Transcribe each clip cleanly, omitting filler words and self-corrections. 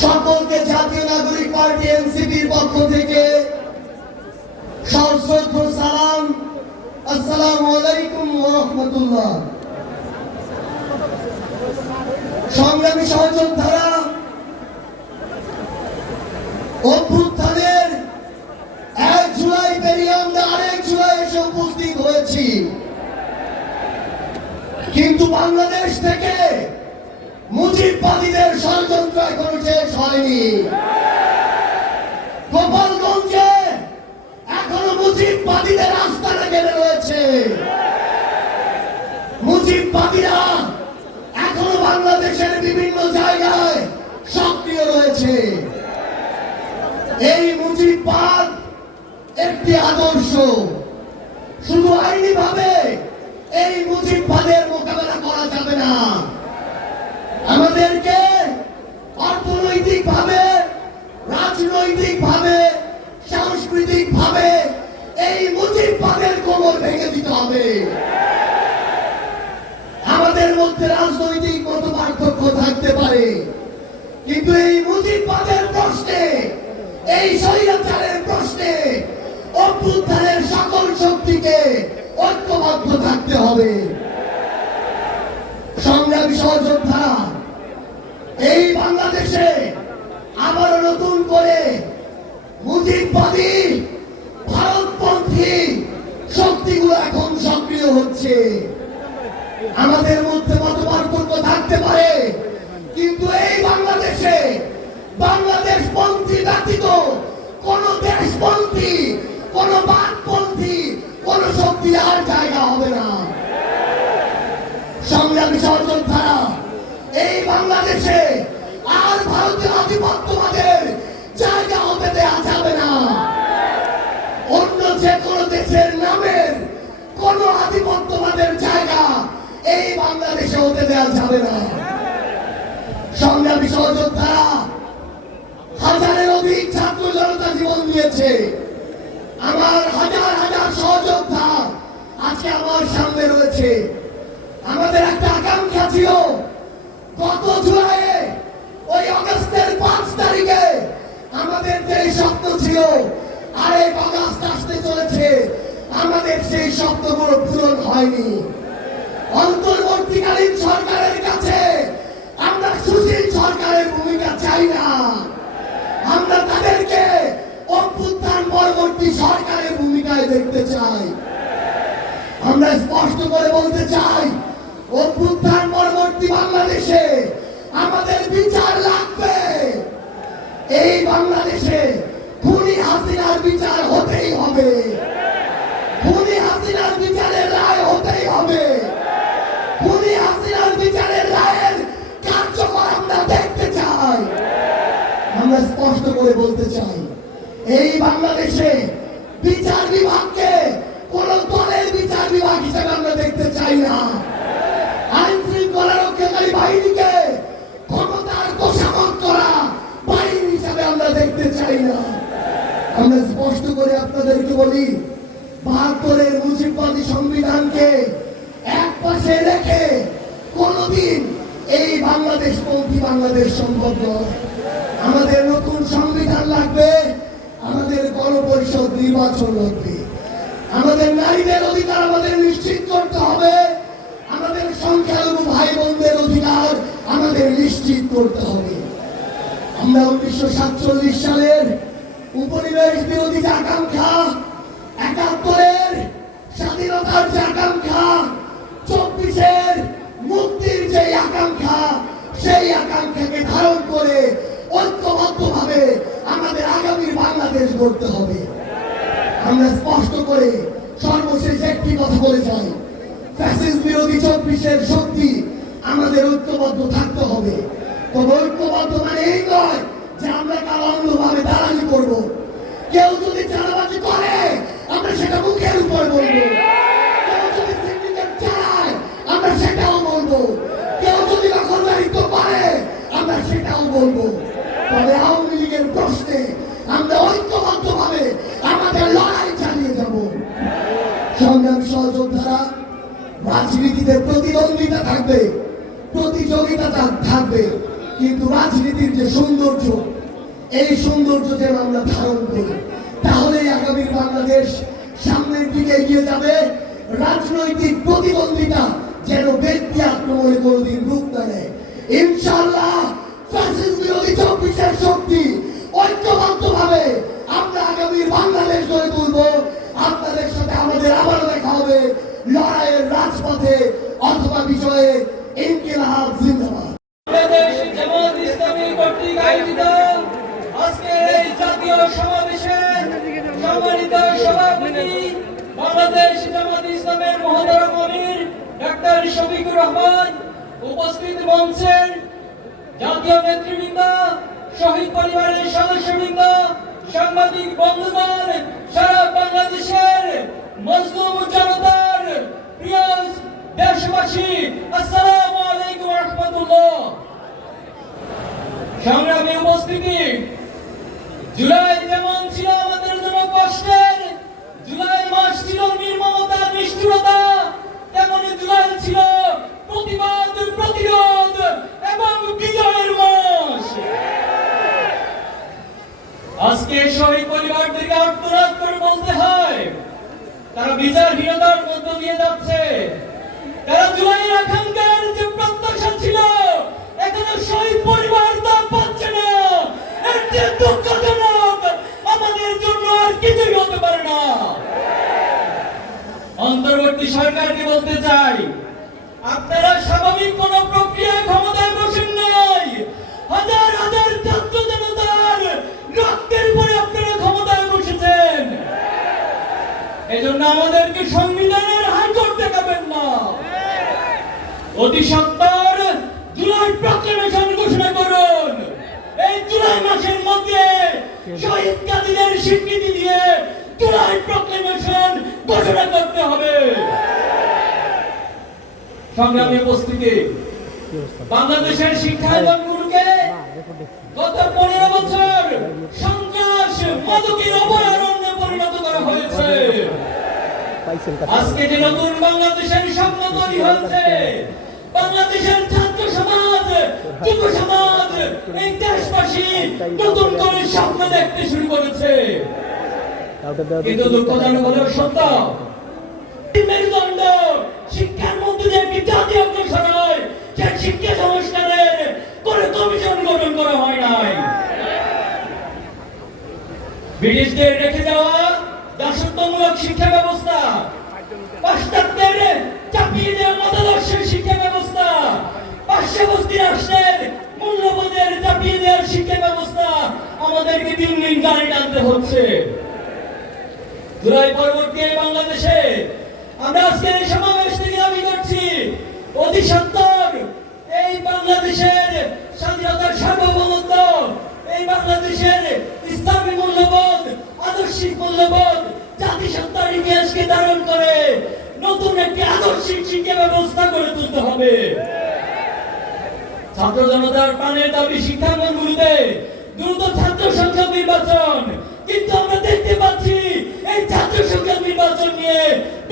সকলকে জাতীয় নাগরিক পার্টি এনসিপির পক্ষ থেকে সশ্রদ্ধ সালাম। আসসালামু আলাইকুম ওয়া রাহমাতুল্লাহ। সংগ্রামী সহযোদ্ধারা, অভ্যুত্থানের 1 জুলাই পেরিয়ে আমরা আরেক জুলাই এসে উপস্থিত হয়েছি, কিন্তু বাংলাদেশ থেকে মুজিববাদীদের ষড়যন্ত্র এখনো শেষ হয়নি। গোপালগঞ্জে এখনো মুজিববাদীদের আস্তানা ঘিরে রয়েছে। মুজিববাদীরা এখনো বাংলাদেশের বিভিন্ন জায়গায় সক্রিয় রয়েছে। এই মুজিববাদ একটি আদর্শ, শুধু আইনি ভাবে এই মুজিববাদের মোকাবেলা করা যাবে না। আমাদেরকে অর্থনৈতিক ভাবে, রাজনৈতিক ভাবে, সাংস্কৃতিক ভাবে এই মুজিববাদের কোমর ভেঙে দিতে হবে। আমাদের মধ্যে রাজনৈতিক মত পার্থক্য থাকতে পারে, কিন্তু এই মুজিববাদের প্রশ্নে, এই স্বৈরাচারের প্রশ্নে অভ্যুত্থানের সকল শক্তিকে ঐক্যবদ্ধ থাকতে হবে। সংগ্রামী সহযোদ্ধা, এই বাংলাদেশে আবার নতুন করে মুজিববাদী ভারতপন্থী শক্তিগুলো এখন সক্রিয় হচ্ছে। আমাদের মধ্যে মতপার্থক্য থাকতে পারে, কিন্তু এই বাংলাদেশে বাংলাদেশপন্থী ব্যতীত কোন দেশপন্থী, কোন বামপন্থী, কোন শক্তি আর জায়গা হবে না। সংগ্রামী সহযোদ্ধারা, এই বাংলাদেশে আর ভারতীয় আধিপত্যবাদের জায়গা হতে দেওয়া যাবে না। অন্য যে কোনো দেশের নামের কোন আধিপত্যবাদের জায়গা এই বাংলাদেশে হতে দেওয়া যাবে না। সংগ্রামী সহযোদ্ধারা, হাজারের অধিক ছাত্র জনতা জীবন দিয়েছে। আমার হাজার হাজার সহযোদ্ধা আজকে আমার সামনে রয়েছে। আমাদের একটা আকাঙ্ক্ষা ছিল, গত জুলাইয়ে ওই আগস্টের 5 তারিখে আমাদের যে স্বপ্ন ছিল, আরেক আগস্ট আসতে চলেছে, আমাদের সেই স্বপ্নগুলো পূরণ হয়নি। অন্তর্বর্তীকালীন সরকারের কাছে আমরা সুশীল সরকারের ভূমিকা চাই না। আমরা তাদেরকে অভ্যুত্থান পরবর্তী সরকারের ভূমিকায় দেখতে চাই। আমরা স্পষ্ট করে বলতে চাই, অভ্যুত্থান পরবর্তী বাংলাদেশে আমাদের বিচার লাগবে। এই বাংলাদেশে খুনি হাসিনার বিচার হতেই হবে। খুনি হাসিনার বিচারের রায় হতেই হবে। খুনি হাসিনার বিচারের রায়ের কার্যকর আমরা দেখতে চাই। আমরা স্পষ্ট করে বলতে চাই, এই বাংলাদেশে বিচার বিভাগকে কোন দলের বিচার বিভাগ হিসেবে আমরা দেখতে চাই না। আইন শৃঙ্খলা রক্ষাকারী বাহিনীকে ক্ষমতার তোষামত করা বাহিনী হিসাবে আমরা দেখতে চাই না। আমরা স্পষ্ট করে আপনাদেরকে বলি, ৭২-এর মুজিববাদী সংবিধানকে এক পাশে রেখে কোনদিন এই বাংলাদেশপন্থী বাংলাদেশ সম্ভব নয়। আমাদের নতুন সংবিধান লাগবে, আমাদের গণপরিষদ নির্বাচন লাগবে, আমাদের নারীদের অধিকার আমাদের নিশ্চিত করতে হবে, আমাদের সংখ্যালঘু ভাই বোনদের অধিকার আমাদের নিশ্চিত করতে হবে। আমরা 1947 সালের উপনিবেশ বিরোধী যে আকাঙ্ক্ষা, ৭১-এর স্বাধীনতার যে আকাঙ্ক্ষা, ২৪-এর মুক্তির যে আকাঙ্ক্ষা, সেই আকাঙ্ক্ষাকে ধারণ করে ঐক্যবদ্ধভাবে আমাদের আগামীর বাংলাদেশ গড়তে হবে। আমরা স্পষ্ট করে সর্বশেষ একটি কথা বলে যাই, ফ্যাসিস্ট বিরোধী ২৪-এর শক্তি আমাদের ঐক্যবদ্ধ থাকতে হবে। তবে ঐক্যবদ্ধ মানে এই নয় যে আমরা কারো অন্ধভাবে দালালি করবো। কেউ যদি চাঁদাবাজি করে আমরা সেটা মুখের উপর বলবো, কেউ যদি সিন্ডিকেট চালায় আমরা সেটাও বলবো, কেউ যদি দখলদারিত্ব করে আমরা সেটাও বলবো। তবে আওয়ামী লীগের প্রশ্নে আমরা ঐক্যবদ্ধভাবে আমাদের লড়াই চালিয়ে যাব। সংগ্রামী সহযোদ্ধারা, রাজনীতিতে প্রতিদ্বন্দ্বিতা থাকবে, প্রতিযোগিতা থাকবে, কিন্তু রাজনীতির যে সৌন্দর্য, এই সৌন্দর্য যেন আমরা ধারণ করি, তাহলেই আগামীর বাংলাদেশ সামনের দিকে এগিয়ে যাবে। রাজনৈতিক প্রতিদ্বন্দ্বিতা যেন ব্যক্তি আক্রমণে কোনোদিন রূপ না নেয়। ইনশাআল্লাহ ফ্যাসিস্ট বিরোধী 24 শক্তি ঐক্যবদ্ধভাবে আমরা আগামীর বাংলাদেশ গড়ে তুলব। আপনাদের সাথে আমাদের আবারও দেখা হবে লড়াইয়ের রাজপথে অথবা বিজয়ে। ইনকিলাব জিন্দাবাদ। বাংলাদেশ জামাত ইসলামী কর্তৃক আয়োজিত আজকের এই জাতীয় সমাবেশে সম্মানিত সভাপতি বাংলাদেশ জামাত ইসলামের মহতরম আমির ডাক্তার শফিকুর রহমান, উপস্থিত মঞ্চের জাতীয় নেতৃবৃন্দ, শহীদ পরিবারের সদস্যবৃন্দ, সাংবাদিক বন্ধুগণ, সারা বাংলাদেশের মজলুম জনতার প্রিয় দেশবাসী, আসসালামু আলাইকুম ওয়া রাহমাতুল্লাহ। সংগ্রামী উপস্থিতি, জুলাই যেমন ছিল আমাদের জন্য কষ্টের, জুলাই মাস ছিল নির্মমতা, নিষ্ঠুরতা, তেমনি জুলাই ছিল প্রতিবাদ, প্রতিরোধ এবং বিজয়ের মাস। আজকে শহীদ পরিবারদেরকে আত্মনাদ করে বলতে হয়, তারা বিচারহীনতার মধ্য দিয়ে যাচ্ছে। তারা জুলাইয়ের আকাঙ্ক্ষার যে প্রত্যাশা ছিল, এখনো শহীদ পরিবার তা পাচ্ছে না। এর যে দুঃখজনক, আমাদের জন্য আর কিছুই হতে পারে না। অন্তর্বর্তী সরকারকে বলতে চাই, আপনারা স্বাভাবিক কোন প্রক্রিয়া ক্ষমতায় বসেন নাই। হাজার হাজার ছাত্র জনতার রক্তের উপরে আপনারা ক্ষমতায় বসেছেন। এজন্য আমাদেরকে সংবিধানের হাইকোর্ট দেখাবেন না। অতি সত্বর জুলাই প্রক্লেমেশন ঘোষণা করুন। এই জুলাই মাসের মধ্যে শহীদ কাজীদের স্বীকৃতি দিয়ে জুলাই প্রক্লেমেশন ঘোষণা করতে হবে। সংগ্রামী উপস্থিতি, বাংলাদেশের শিক্ষাঙ্গনগুলোকে গত 15 বছর সন্ত্রাস মাদকের অভয়ারণ্যে পরিণত করা হয়েছে। আজকে যে নতুন বাংলাদেশের স্বপ্ন তৈরি হয়েছে, বাংলাদেশের ছাত্র সমাজ, যুব সমাজ, এই দেশবাসী নতুন করে স্বপ্ন দেখতে শুরু করেছে। কিন্তু দুঃখজনক হলেও সত্য, মেরুদণ্ড শিক্ষার মধ্যে যে একটি জাতীয় অগ্রসর হয়, সে শিক্ষা সংস্কারের করে কমিশন গঠন করা হয় নাই। ব্রিটিশদের রেখে যাওয়া দাসত্বমূলক শিক্ষা ব্যবস্থা, পাশ্চাত্যের চাপিয়ে দেওয়া মতাদর্শের শিক্ষা ব্যবস্থা, পার্শ্ববর্তী রাষ্ট্রের মূল্যবোধের চাপিয়ে দেওয়ার শিক্ষা ব্যবস্থা আমাদেরকে দিন দিন গাড়ি টানতে হচ্ছে। জুলাই পরবর্তী বাংলাদেশে আমরা আজকের এই সমাবেশ থেকে দাবি করছি, অতি সত্বর এই বাংলাদেশের স্বাধীনতার সার্বভৌমত্ব, এই বাংলাদেশের ইসলামী মূল্যবোধ, আদর্শিক মূল্যবোধ, জাতিসত্তার ইতিহাসকে ধারণ করে নতুন একটি আদর্শিক শিক্ষা ব্যবস্থা গড়ে তুলতে হবে। ছাত্র জনতার প্রাণের দাবি শিক্ষাঙ্গনগুলোতে দ্রুত ছাত্র সংসদ নির্বাচন, কিন্তু আমরা দেখতে পাচ্ছি এই ছাত্র সংসদ নির্বাচন নিয়ে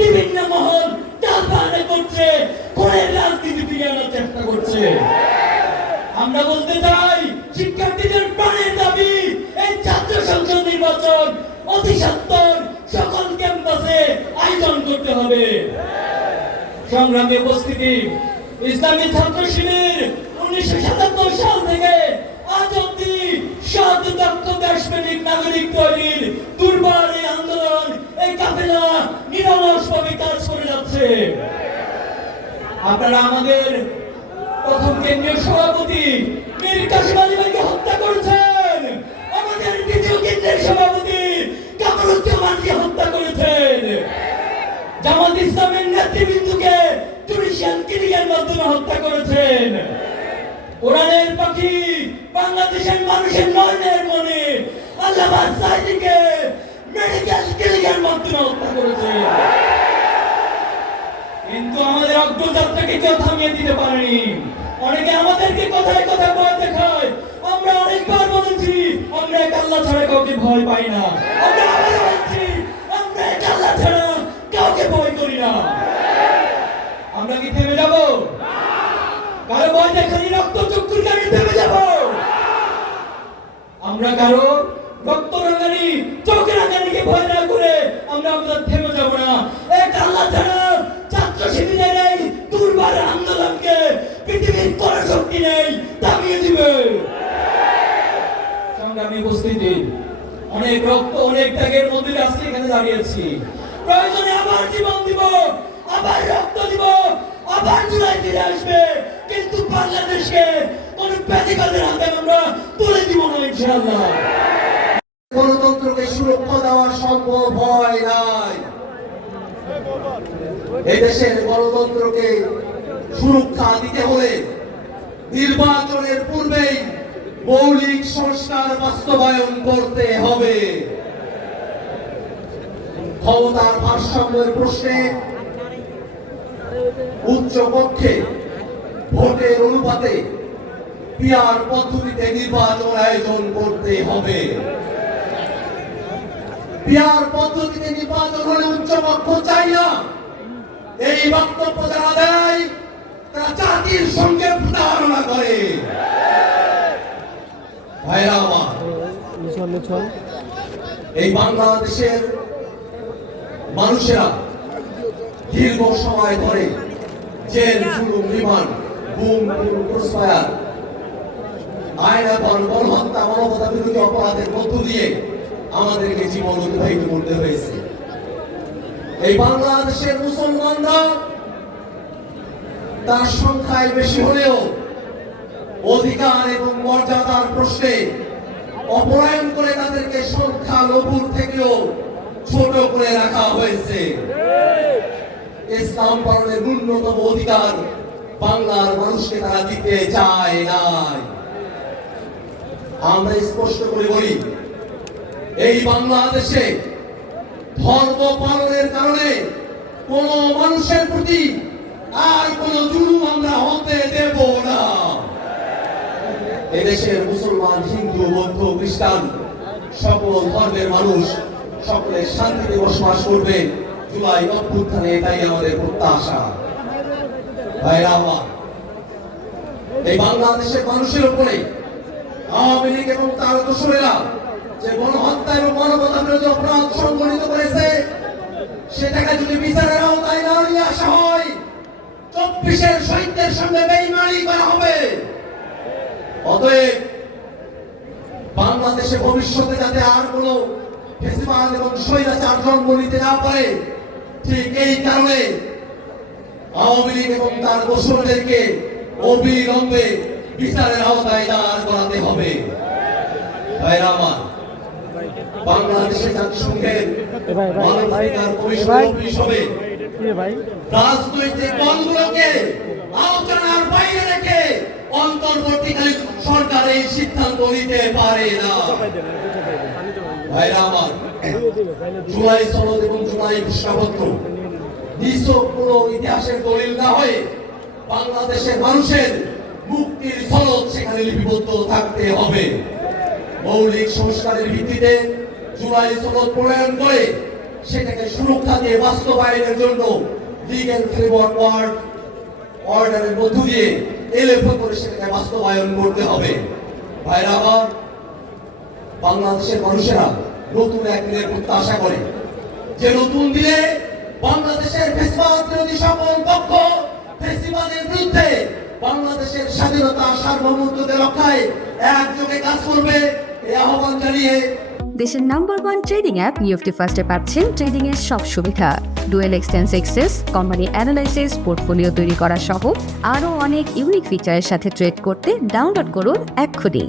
বিভিন্ন মহল টালবাহানা করছে, খুনের রাজনীতি ফিরিয়ে আনার চেষ্টা করছে। আমরা বলতে চাই, শিক্ষার্থীদের প্রাণের দাবি এই ছাত্র সংসদ নির্বাচন অতি সত্বর সকল ক্যাম্পাসে আয়োজন করতে হবে। সংগ্রামী উপস্থিতি, ইসলামী ছাত্র শিবির 1977 সাল থেকে আজ অব্দি সৎ দক্ষ দেশপ্রেমিক নাগরিক তৈরির দুর্বার এই আন্দোলন, এই কাফেলা নিরলসভাবে কাজ করে যাচ্ছে। আপনারা আমাদের প্রথম কেন্দ্রীয় সভাপতি মীর কাসেম আলী ভাইকে হত্যা করেছেন, আমাদের দ্বিতীয় কেন্দ্রের সভাপতি কামরুজ্জামানকে হত্যা করেছেন, জামাত ইসলামের নেতৃবৃন্দকে জুডিশিয়াল কিলিংয়ের মাধ্যমে হত্যা করেছেন। কোরআনের পাখি বাংলাদেশের মানুষের নয়নের মনে আল্লামা সাঈদীকে মেডিকেল কিলিংয়ের মাধ্যমে হত্যা করেছেন। কিন্তু আমাদের অগ্রযাত্রাকে কেউ থামিয়ে দিতে পারেনি। অনেকে আমাদেরকে কথায় কথায় ভয় দেখায়। আমরা অনেকবার বলেছি, আমরা এক আল্লাহ ছাড়া কাউকে ভয় পাই না। আমরা আবার বলছি, আমরা এক আল্লাহ ছাড়া কাউকে ভয় করি না। আমরা কি থেমে যাব? কারো ভয় দেখানি রক্ত চক্ষুর কাছে থেমে যাব? আমরা কারো রক্ত রাঙানি চোখে রাঙানিকে ভয় না করে আমরা আমাদের থেমে যাব না। এক আল্লাহ ছাড়া ছাত্র শিবিরের এই দুর্বার আন্দোলনকে পৃথিবীর কোন শক্তি নেই থামিয়ে দিবে। সংগ্রামী উপস্থিতি, অনেক রক্ত অনেক ত্যাগের মধ্যে আজকে এখানে দাঁড়িয়েছি। প্রয়োজনে আবার জীবন দিব, আবার রক্ত দিব, আবার জুলাই ফিরে আসবে, কিন্তু বাংলাদেশকে কোন প্যাসিবাদের হাতে আমরা তুলে দিব না ইনশাআল্লাহ। গণতন্ত্রকে সুরক্ষা দেওয়া সম্ভব হয় নাই। এই দেশের গণতন্ত্রকে সুরক্ষা দিতে হলে নির্বাচনের পূর্বেই মৌলিক সংস্কার বাস্তবায়ন করতে হবে। ক্ষমতার ভারসাম্যের প্রশ্নে উচ্চ কক্ষে ভোটের অনুপাতে পিআর পদ্ধতিতে নির্বাচন আয়োজন করতে হবে। পিআর পদ্ধতিতে নির্বাচন হলে উচ্চ কক্ষ চাই না, এই বক্তব্য যারা দেয় তারা জাতির সঙ্গে প্রতারণা করে। ভাইরা আমার, এই বাংলাদেশের মানুষেরা দীর্ঘ সময় ধরে জেল, জুলুম, রিমান্ড, গুম, ক্রসফায়ার, আয়নাঘর, গণহত্যা, মানবতা বিরোধী অপরাধের মধ্য দিয়ে আমাদেরকে জীবন অতিবাহিত করতে হয়েছে। এই বাংলাদেশের মুসলমানরা তার সংখ্যায় বেশি হলেও অধিকার এবং মর্যাদার প্রশ্নে অপরায়ণ করে তাদেরকে সংখ্যা লঘুর থেকেও ছোট করে রাখা হয়েছে। ইসলাম পালনের ন্যূনতম অধিকার বাংলার মানুষকে তারা দিতে চায় নাই। আমরা স্পষ্ট করে বলি, এই বাংলাদেশে ধর্ম পালনের কারণে কোন মানুষের প্রতি আর কোন জুলুম আমরা হতে দেব না। এদেশের মুসলমান, হিন্দু, বৌদ্ধ, খ্রিস্টান সকল ধর্মের মানুষ সকলে শান্তিতে বসবাস করবে জুলাই অভ্যুত্থানে, এটাই আমাদের প্রত্যাশা। ভাইরা আমার, এই বাংলাদেশের মানুষের উপরে আওয়ামী লীগ এবং তার দোসরেরা যে গণহত্যা এবং মানবতা বিরোধী অপরাধ সংঘটিত করেছে, সেটাকে যদি বিচারের আওতায় না নিয়ে আসা হয়, 24-এর শহীদদের সঙ্গে বেঈমানি করা হবে। অতএব বাংলাদেশে ভবিষ্যতে যাতে আর কোন ফ্যাসিবাদ এবং স্বৈরাচার জন্ম নিতে না পারে, ঠিক এই কারণে আওয়ামী লীগ এবং তার দোসরদেরকে অবিলম্বে বিচারের আওতায় দাঁড় করাতে হবে। ভাইরা আমার, বাংলাদেশে জাতিসংঘের মানবাধিকার কমিশনের অফিস হবে রাজনৈতিক দলগুলোকে আলোচনার বাইরে রেখে অন্তর্বর্তীকালীন সরকার এই সিদ্ধান্ত নিতে পারে না। ভাইরা আমার, জুলাই সনদ এবং জুলাই ঘোষণাপত্র নিছক কোনো ইতিহাসের দলিল না হয়ে বাংলাদেশের মানুষের মুক্তির সনদ সেখানে লিপিবদ্ধ থাকতে হবে। মৌলিক সংস্কারের ভিত্তিতে জুলাই সনদ প্রণয়ন করে সেটাকে সুরক্ষা দিয়ে বাস্তবায়নের জন্য লিগ্যাল ফ্রেমওয়ার্ক অর্ডারের মধ্য দিয়ে এলএফও করে সেটাকে বাস্তবায়ন করতে হবে। ভাইরা আমার, বাংলাদেশের মানুষেরা নতুন এক দিনের প্রত্যাশা করে, যে নতুন দিনে বাংলাদেশের ফ্যাসিবাদ বিরোধী সকল পক্ষ ফ্যাসিবাদের বিরুদ্ধে বাংলাদেশের স্বাধীনতা সার্বভৌমত্বকে রক্ষায় একযোগে কাজ করবে, এই আহ্বান জানিয়ে দেশের নাম্বার 1 ট্রেডিং অ্যাপ নিফটি ফার্স্টে পাচ্ছেন ট্রেডিং এর সব সুবিধা, dual exchange access, company analysis, portfolio তৈরি করা সহ আরও অনেক ইউনিক ফিচারের সাথে ট্রেড করতে ডাউনলোড করুন এক্ষুনি।